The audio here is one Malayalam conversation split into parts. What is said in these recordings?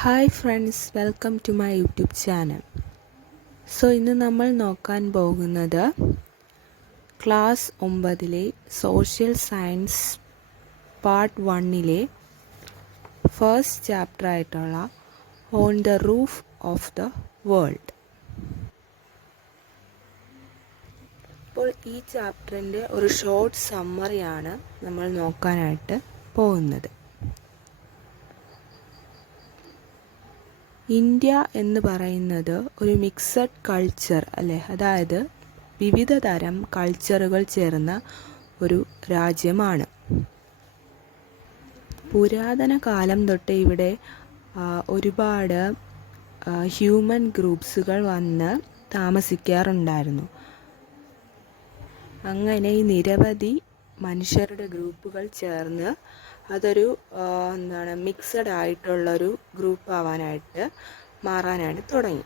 Hi friends, welcome to my YouTube channel. ഇന്ന് നമ്മൾ നോക്കാൻ പോകുന്നത് class 9 social science part 1 first chapter ആയിട്ടുള്ള on the roof of the world. അപ്പോൾ ഈ ചാപ്റ്ററിൻ്റെ ഒരു ഷോർട്ട് സമ്മറിയാണ് നമ്മൾ നോക്കാനായിട്ട് പോകുന്നത്. ഇന്ത്യ എന്ന് പറയുന്നത് ഒരു മിക്സഡ് കൾച്ചർ അല്ലേ, അതായത് വിവിധ തരം കൾച്ചറുകൾ ചേർന്ന ഒരു രാജ്യമാണ്. പുരാതന കാലം തൊട്ട് ഇവിടെ ഒരുപാട് ഹ്യൂമൻ ഗ്രൂപ്പ്സുകൾ വന്ന് താമസിക്കാറുണ്ടായിരുന്നു. അങ്ങനെ ഈ നിരവധി മനുഷ്യരുടെ ഗ്രൂപ്പുകൾ ചേർന്ന് അതൊരു മിക്സഡ് ആയിട്ടുള്ളൊരു ഗ്രൂപ്പ് മാറാനായിട്ട് തുടങ്ങി.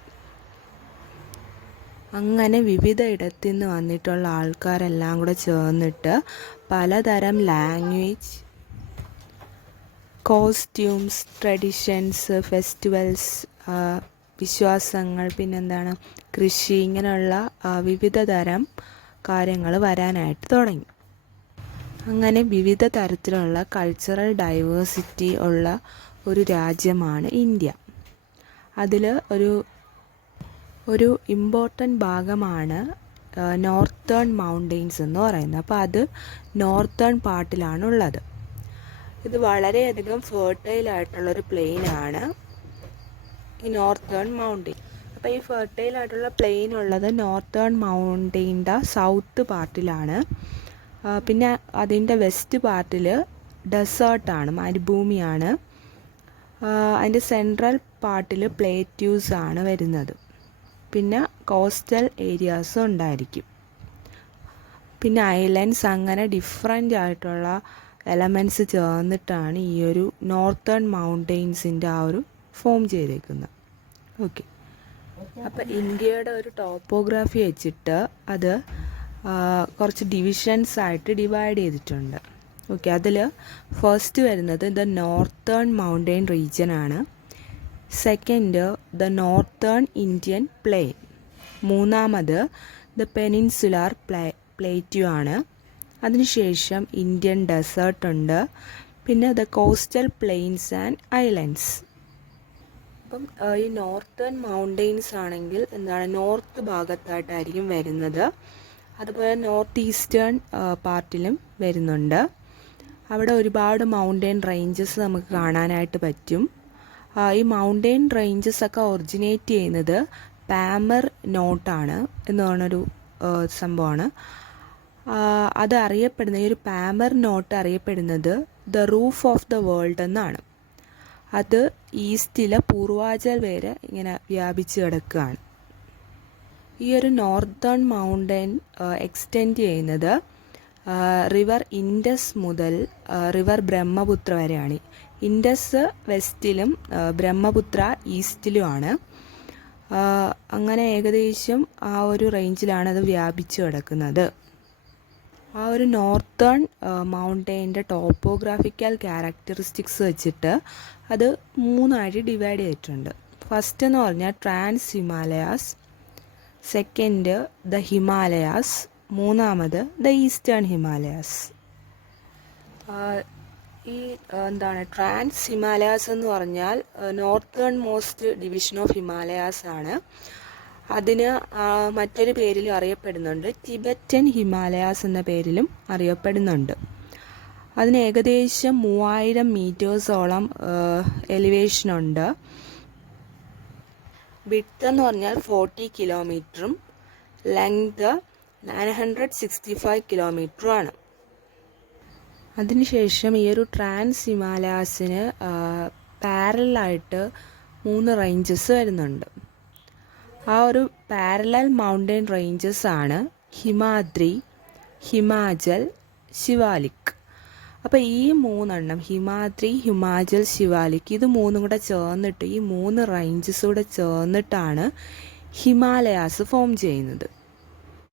അങ്ങനെ വിവിധ ഇടത്തു നിന്ന് വന്നിട്ടുള്ള ആൾക്കാരെല്ലാം കൂടെ ചേർന്നിട്ട് പലതരം ലാംഗ്വേജ്, കോസ്റ്റ്യൂംസ്, ട്രഡീഷൻസ്, ഫെസ്റ്റിവൽസ്, വിശ്വാസങ്ങൾ, കൃഷി, ഇങ്ങനെയുള്ള വിവിധ തരം കാര്യങ്ങൾ വരാനായിട്ട് തുടങ്ങി. അങ്ങനെ വിവിധ തരത്തിലുള്ള കൾച്ചറൽ ഡൈവേഴ്സിറ്റി ഉള്ള ഒരു രാജ്യമാണ് ഇന്ത്യ. അതിൽ ഒരു ഇമ്പോർട്ടൻ്റ് ഭാഗമാണ് നോർത്തേൺ മൗണ്ടെയ്ൻസ് എന്ന് പറയുന്നത്. അപ്പോൾ അത് നോർത്തേൺ പാർട്ടിലാണുള്ളത്. ഇത് വളരെയധികം ഫെർട്ടൈലായിട്ടുള്ളൊരു പ്ലെയിനാണ് ഈ നോർത്തേൺ മൗണ്ടെയ്ൻ. അപ്പോൾ ഈ ഫെർട്ടൈലായിട്ടുള്ള പ്ലെയിൻ ഉള്ളത് നോർത്തേൺ മൗണ്ടെയ്ൻ്റെ സൗത്ത് പാർട്ടിലാണ്. പിന്നെ അതിൻ്റെ വെസ്റ്റ് പാർട്ടിൽ ഡെസേർട്ടാണ്, മരുഭൂമിയാണ്. അതിൻ്റെ സെൻട്രൽ പാർട്ടിൽ പ്ലേറ്റ്യൂസ് ആണ് വരുന്നത്. പിന്നെ കോസ്റ്റൽ ഏരിയാസും ഉണ്ടായിരിക്കും. പിന്നെ ഐലൻഡ്സ്, അങ്ങനെ ഡിഫറെൻ്റ് ആയിട്ടുള്ള എലമെൻറ്റ്സ് ചേർന്നിട്ടാണ് ഈ ഒരു നോർത്തേൺ മൗണ്ടെയ്ൻസിൻ്റെ ഫോം ചെയ്തേക്കുന്നത്. ഓക്കെ, അപ്പോൾ ഇന്ത്യയുടെ ഒരു ടോപ്പോഗ്രാഫി വെച്ചിട്ട് അത് കുറച്ച് ഡിവിഷൻസ് ആയിട്ട് ഡിവൈഡ് ചെയ്തിട്ടുണ്ട്. ഓക്കെ, അതിൽ ഫസ്റ്റ് വരുന്നത് ദ നോർത്തേൺ മൗണ്ടെയ്ൻ റീജിയൻ ആണ്. Second the northern Indian plain. മൂന്നാമത് ദ പെനിൻസുലാർ പ്ലേറ്റ്യൂ ആണ്. അതിനുശേഷം ഇന്ത്യൻ ഡെസേർട്ട് ഉണ്ട്. പിന്നെ the coastal plains and islands. അപ്പം ഈ നോർത്തേൺ മൗണ്ടെയ്ൻസ് ആണെങ്കിൽ നോർത്ത് ഭാഗത്തായിട്ടായിരിക്കും വരുന്നത്. അതുപോലെ നോർത്ത് ഈസ്റ്റേൺ പാർട്ടിലും വരുന്നുണ്ട്. അവിടെ ഒരുപാട് മൗണ്ടെയ്ൻ റേഞ്ചസ് നമുക്ക് കാണാനായിട്ട് പറ്റും. ഈ മൗണ്ടെയ്ൻ റേഞ്ചസ് ഒക്കെ ഒറിജിനേറ്റ് ചെയ്യുന്നത് പാമർ നോട്ടാണ് എന്ന് പറഞ്ഞൊരു സംഭവമാണ്. അത് അറിയപ്പെടുന്ന ഈ ഒരു പാമർ നോട്ട് അറിയപ്പെടുന്നത് the roof of the world എന്നാണ്. അത് ഈസ്റ്റിലെ പൂർവാചൽ വരെ ഇങ്ങനെ വ്യാപിച്ച് കിടക്കുകയാണ്. ഈ ഒരു നോർത്തേൺ മൗണ്ടെയ്ൻ എക്സ്റ്റെൻഡ് ചെയ്യുന്നത് റിവർ ഇൻഡസ് മുതൽ റിവർ ബ്രഹ്മപുത്ര വരെയാണ്. ഇൻഡസ് വെസ്റ്റിലും ബ്രഹ്മപുത്ര ഈസ്റ്റിലുമാണ്. അങ്ങനെ ഏകദേശം ആ ഒരു റേഞ്ചിലാണ് അത് വ്യാപിച്ചു കിടക്കുന്നത്. ആ ഒരു നോർത്തേൺ മൗണ്ടെയ്ൻ്റെ ടോപ്പോഗ്രാഫിക്കൽ ക്യാരക്ടറിസ്റ്റിക്സ് വെച്ചിട്ട് അത് മൂന്നായിട്ട് ഡിവൈഡ് ചെയ്തിട്ടുണ്ട്. ഫസ്റ്റ് എന്ന് പറഞ്ഞാൽ trans Himalayas, second the Himalayas, മൂന്നാമത് ദ ഈസ്റ്റേൺ ഹിമാലയാസ്. ഈ ട്രാൻസ് ഹിമാലയാസ് എന്ന് പറഞ്ഞാൽ northern most division of Himalayas ആണ്. അതിന് മറ്റൊരു പേരിലും അറിയപ്പെടുന്നുണ്ട്, ടിബറ്റൻ ഹിമാലയാസ് എന്ന പേരിലും അറിയപ്പെടുന്നുണ്ട്. അതിന് ഏകദേശം 3000 മീറ്റേഴ്സോളം എലിവേഷനുണ്ട്. വിഡ്ത്ത് എന്ന് പറഞ്ഞാൽ 40 കിലോമീറ്ററും ലെങ്ത് 965 കിലോമീറ്ററുമാണ്. അതിനുശേഷം ഈ ഒരു ട്രാൻസ് ഹിമാലയാസിന് പാരലായിട്ട് 3 റേഞ്ചസ് വരുന്നുണ്ട്. ആ ഒരു പാരലൽ മൗണ്ടെയ്ൻ റേഞ്ചസ് ആണ് ഹിമാദ്രി, ഹിമാചൽ, ശിവാലിക്. അപ്പോൾ ഈ 3 ഹിമാദ്രി, ഹിമാചൽ, ശിവാലിക്, ഇത് 3 കൂടെ ചേർന്നിട്ട്, ഈ 3 റേഞ്ചസ് കൂടെ ചേർന്നിട്ടാണ് ഹിമാലയാസ് ഫോം ചെയ്യുന്നത്.